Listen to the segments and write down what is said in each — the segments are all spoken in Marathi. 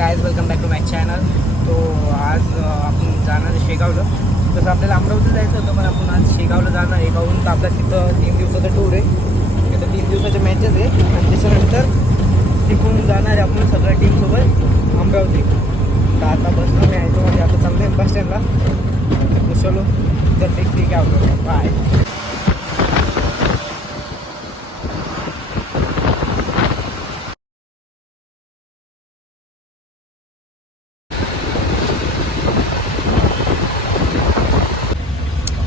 Guys welcome back to my channel. तो आज आपण जाणार आहे शेगावला. तसं आपल्याला अमरावती जायचं होतं, पण आपण आज शेगावला जाणार आहे. काहून तर आपला तिथं 3 दिवसाचा टूर आहे. तिथं 3 दिवसाच्या मॅचेस आहे आणि त्याच्यानंतर तिकडून जाणार आहे आपण सगळ्या टीमसोबत अमरावती. तर आता बसलो मी आहे तो म्हणजे आता चाललो आहे बस स्टँडला. तर चलो तर देखते क्या होतं. बाय.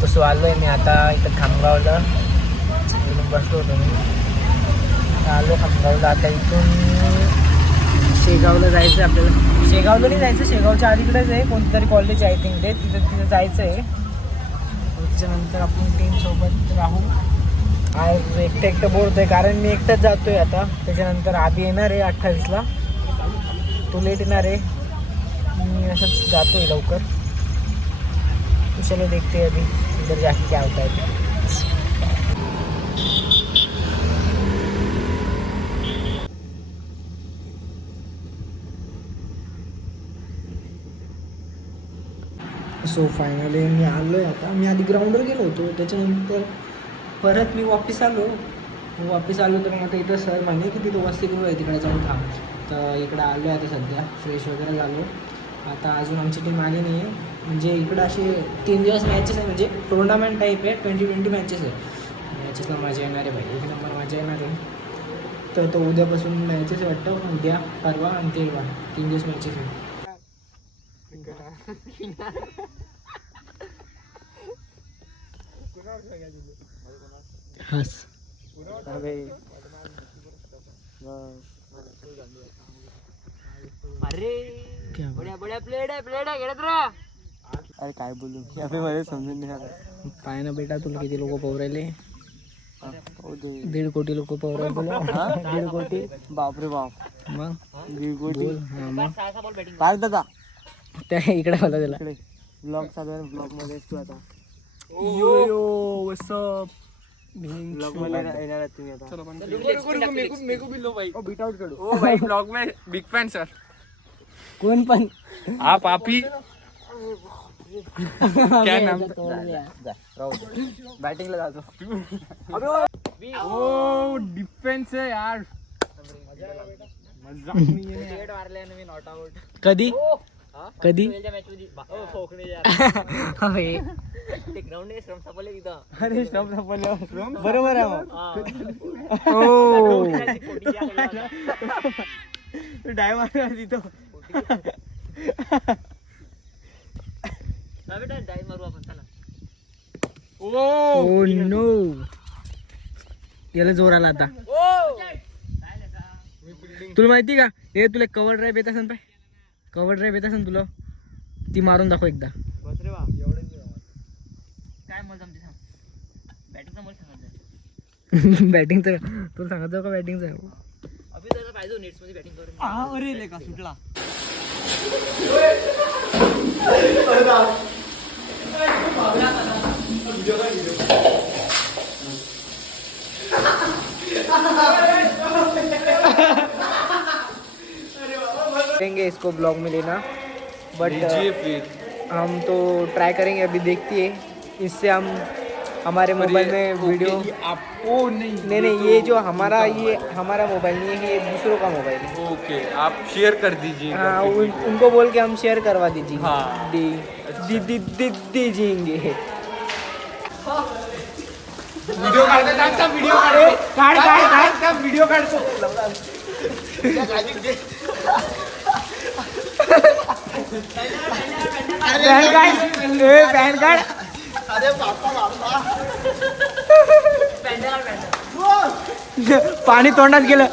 तसं आलो आहे मी आता इथं खामगावला. इथून बसलो होतो मी, आलो खामगावला. आता इथून शेगावला जायचं आहे आपल्याला. शेगावला नाही जायचं, शेगावच्या अलीकडेच आहे कोणतरी कॉलेज आहे. आय थिंक ते तिथं जायचं आहे. त्याच्यानंतर आपण टीमसोबत राहू. आज एकटं बोलतो आहे कारण मी एकटंच जातो आहे आता. त्याच्यानंतर आधी येणार आहे 28ला, तो लेट येणार आहे. मी असंच जातो आहे लवकर. चलो देखते हैं अभी इधर जाके क्या होता है. सो फायनली मी आलो आहे आता. मी आधी ग्राउंडवर गेलो होतो, त्याच्यानंतर परत मी वापस आलो तर मग आता इथं सर म्हणे की तिथं वसतिगृह आहे, तिकडे जाऊन थांब. तर इकडं आलो आहे आता सध्या, फ्रेश वगैरे झालो. आता अजून आमची टीम आली नाही आहे. म्हणजे इकडं असे 3 दिवस मॅचेस आहे, म्हणजे टुर्नामेंट टाईप आहे. 20-20 मॅचेस आहे. मॅचेसला मजा येणार आहे भाई, एक नंबर मजा येणार आहे. तर तो उद्यापासून मॅचेस आहे वाटतं. उद्या, परवा आणि तेरवा 3 दिवस मॅचेस आहे. हस अरे बड्या प्लेट आहे खेळत राहा. अरे काय बोलू मध्ये समजून नाही आलं. काय ना बेटा, तुला किती लोक पवरायले? 1.5 कोटी लोक पवरायले तुला. 1.5 कोटी? बापरे बाप. मग 1.5 कोटी. मग काय दादा त्या इकडे मला त्याला ब्लॉग चालू आहे, ब्लॉग मध्ये तू आता ब्लॉग मध्ये येणार आहे तुम्ही आता. ब्लॉग में बिग फैन सर. कोण पण आप ही क्या नाम? बॅटिंगला जातो. ओ डिफेंस है यार. कधी कधी अरे स्टॉप बरोबर आहे मग. डाय मारला तिथं. ओ नो, याला जोर आला आता. तुला माहिती का हे, तुला कव्हर ड्राईव्ह येत असेल, कव्हर ड्राईव्ह येत असेल तुला, ती मारून दाखव एकदा. बॅटिंग तर तुला सांगतो का बॅटिंगचं अरे का सुटला. देंगे इसको ब्लॉग में लेना, बट हम तो ट्राई करेंगे. अभी देखती है, इससे हम हमारे मोबाइल में वीडियो आपको नहीं ये जो हमारा मोबाइल नहीं है, ये दूसरों का मोबाइल है. ओके, आप शेयर कर दीजिए. हाँ, उनको बोल के हम शेयर करवा दीजिए. हाँ. दीजिएंगे. व्हिडिओ काढतो, व्हिडिओ काढतो. Pan card. पाणी तोंडात गेलं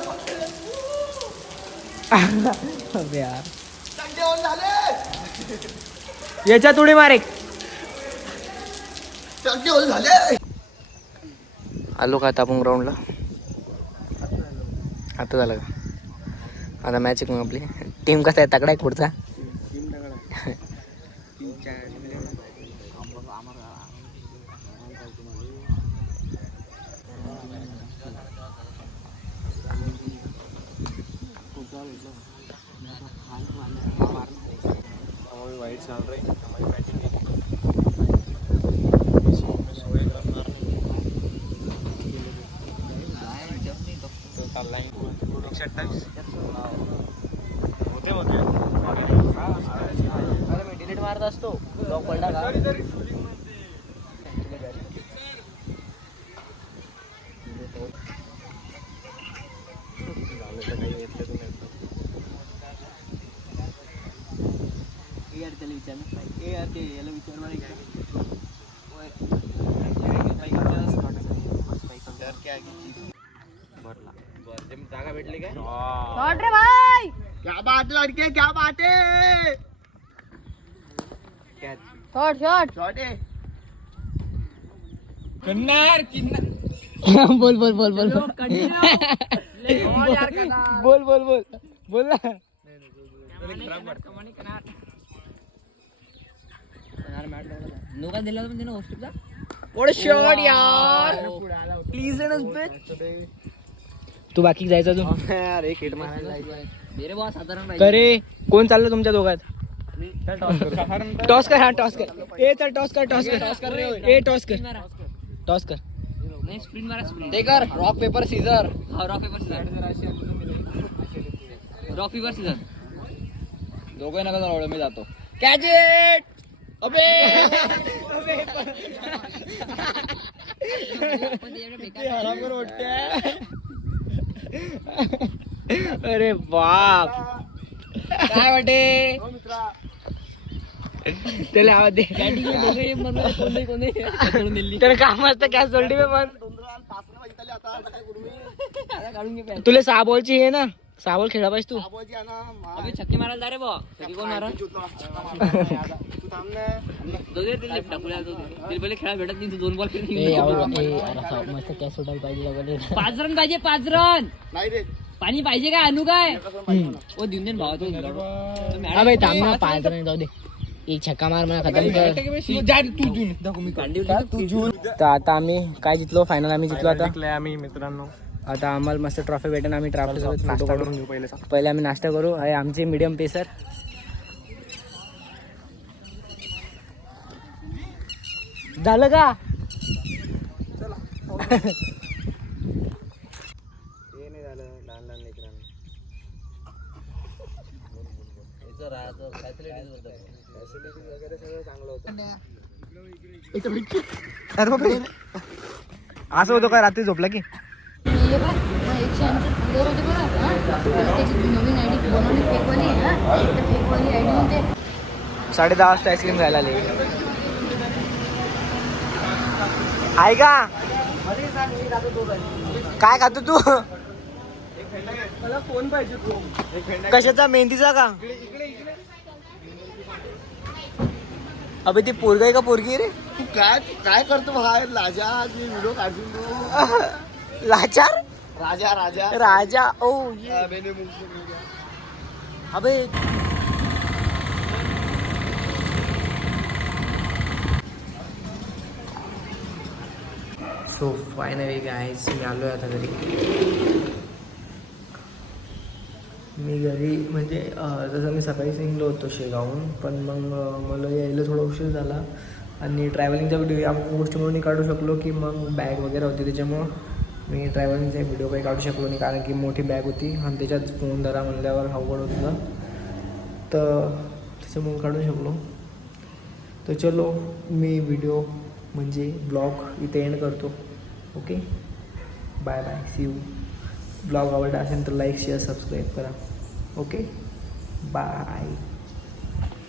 यार. याच्यात उडी मार एक. आलो का आता आपण ग्राउंडला? आता झालं का? आता मॅच आहे मग आपली. टीम कसा आहे, तगडा आहे पुढचा? वाइड चल रही है हमारी बैटिंग अरे मी डिलीट मारत असतो लॉक पडला का जागा भेटली काय शॉट रे भाई क्या बात लड़के क्या बात है शॉट शॉट शॉट है किन्नर किन्नर बोल बोल बोल बोल बोल बोल बोल बोल बोल ना नोका दिला पण त्यानं हॉस्टेलचा What a shot यार प्लीज तू बाकी जायचा तू यार एक हिट मारायला मेरे बॉस साधारण करे कोण चाललं तुमच्या दोघात टॉस कर हा टॉस कर ए चल टॉस कर टॉस कर ए टॉस कर टॉस कर नाही स्प्रिंट मारा स्प्रिंट ते कर रॉक पेपर सीझर हा rock paper scissor rock paper scissor दोघे नका जाऊ मी जातो कॅच इट अबे अरे बाप काय वाटे त्याला आवाज दे त्याला काम असतं कॅच सोडली पण तुला 6 बॉलची हे ना 6 बॉल खेळा पाहिजे तू अबे छक्के मारायला जा रे बॉ छक्के कोण मारा दोघे ते लेफ्ट टाकूया ते पहिले खेळा भेटत नाही तू 2 बॉल खेळ मस्त कॅच सोडायला पाहिजे 5 रन पाहिजे 5 रन नाही रे पाणी पाहिजे काय आणू काय ओ देऊन दे भावा तो अबे थांब ना 5 रन जाऊ दे एक छक्का मार मला खतम कर तर आता आम्ही काय जितलो फायनल आम्ही जितलो आता आम्ही मित्रांनो आता आम्हाला मस्त ट्रॉफी भेटेन आम्ही ट्रॉफी सोबत फोटो नाश्ता काढून करून घेऊ पहिले पहिले आम्ही नाश्ता करू आहे आमचे मीडियम पेसर झालं का हे नाही झालं लहान लहान लेकरांना फॅसिलिटीज वगैरे सगळं चांगलं होतं असं होतं काय रात्री झोपला की हे बघ एकशे 80 प्लेअर होते बघा त्याची नवीन आयडी बनवली फेकवाली त्या फेकवाली आयडी मध्ये 10:30 वाजता आईस्क्रीम खायला आले आहे का काय खातो तू मला फोन पाहिजे तू कशाचा मेहंदीचा का अबे ती पोरगा आहे का पोरगी रे तू काय करतो बाहेर लाजा व्हिडिओ काढून तू लाचार राजा राजा राजा ओ ये बेने मुंग अबे सो फायनली गाईज मी आलो आहे आता घरी मी घरी म्हणजे जसं मी सकाळीच निघलो होतो शेगावहून पण मग मला यायला थोडा उशीर झाला आणि ट्रॅव्हलिंगचा व्हिडिओ या गोष्टीमुळे नाही काढू शकलो की मग बॅग वगैरे होती त्याच्यामुळं मी ट्रॅव्हलिंगचा व्हिडिओ काही काढू शकलो नाही कारण की मोठी बॅग होती आणि त्याच्यात फोन धरा म्हणल्यावर अवघड होतं तर त्याच्यामुळे काढू शकलो तर चलो मी व्हिडिओ म्हणजे ब्लॉग इथे एंड करतो okay bye bye see you blog आवडला असेल तर लाईक शेअर सबस्क्राईब करा ओके बाय